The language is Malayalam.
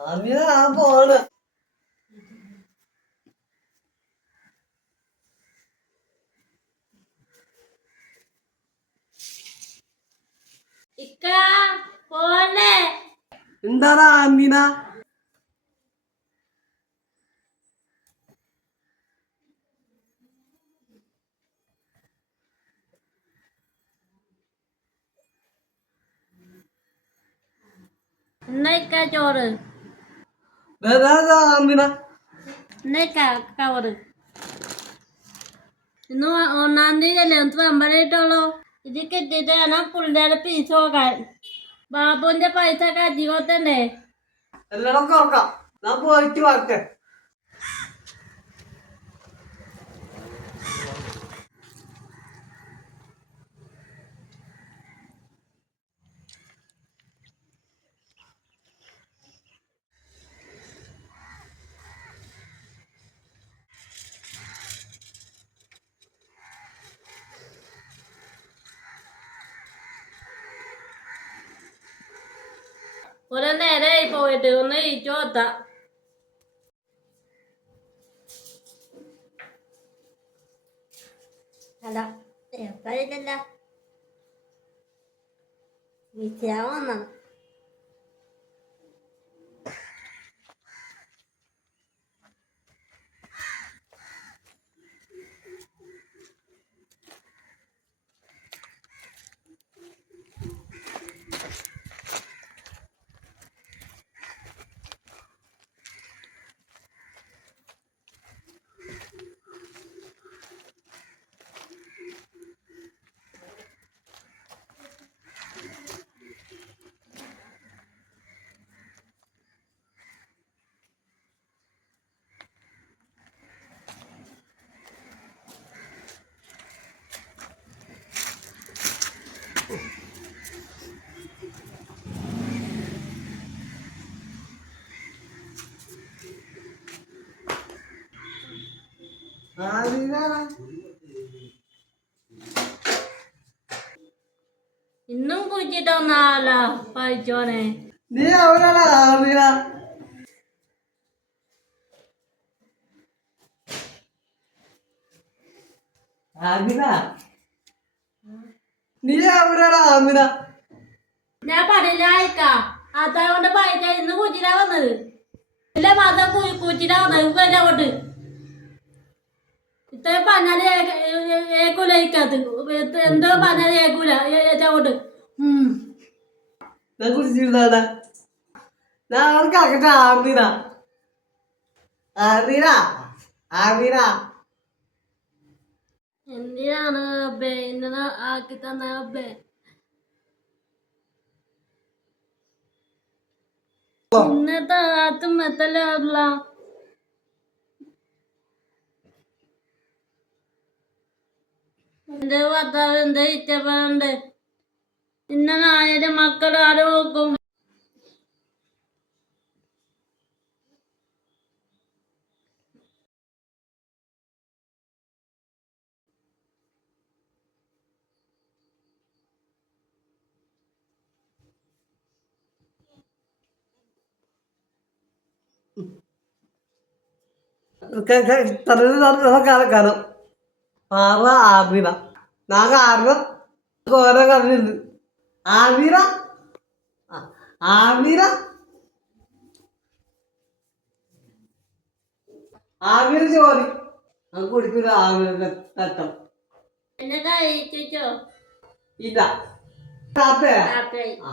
ആ പോണ് എന്താടാ ആമിന എന്നാ ചോറ്? ആമിന എന്നാ ഇക്ക കവറ് ഇന്ന് ഒന്നാം തീയതി അല്ലേ ഒന്ന് പമ്പരായിട്ടുള്ളൂ ഇത് കിട്ടിയിട്ട് വേണം പുള്ളിയുടെ പീസ് നോക്കാൻ ബാബുവിന്റെ പൈസ ഒക്കെ അധികത്തണ്ടേ എല്ലാം കുറക്കാം ഞാൻ പോയിട്ട് വരട്ടെ. കുറെ നേരമായി പോയിട്ട് ഒന്ന് ഇച്ചു കൊത്താ അല്ല എപ്പോഴില്ല വിദ്യാവന്ന ആമിന ഇന്നും കുച്ചിട്ടൊന്നാല പഴിച്ചോനെ. നീ അവരാടാ ആമിന ആമിന നീ അവരാടാ ആമിന ഞാൻ പറയില്ല അയക്ക അതാ കൊണ്ട് പഴിച്ച ഇന്ന് കുച്ചിട്ടാ വന്നത്. ഇല്ല മത കുച്ചിട്ടാ വന്നത്. ഇപ്പൊ കൊണ്ട് ഇത്രയും പറഞ്ഞാൽ ഏക്കൂല ഇക്കത്ത് എന്തോ പറഞ്ഞാൽ ഏക്കൂല. ഉം. ഞാൻ കുടിച്ചിരുന്നാടാ ഞാൻ അവർക്ക് ആക്കട്ടെ ആമിന ആമിന ആമിന എന്തിനാണ് ഇന്നലെ ആക്കി തന്ന ഇന്നത്തെ കാലത്തും എത്തല്ല എന്റെ ഭർത്താവ് എന്റെ ഇഷ്ടപ്പെടണ്ട്? ഇന്നലെ ആയിരം മക്കൾ ആര് കാലക്കാലം ആറ ആമിന നാഗ കാരണം ഓരോ കഥയുണ്ട്. ആമിന ആ, ആമിന ആമിന ചോറി ഞാൻ കുടിക്കില്ല ആമിന തട്ടം. എന്നെ കഴിച്ചോ ഇല്ല താത്തേ താത്തയായി ആ.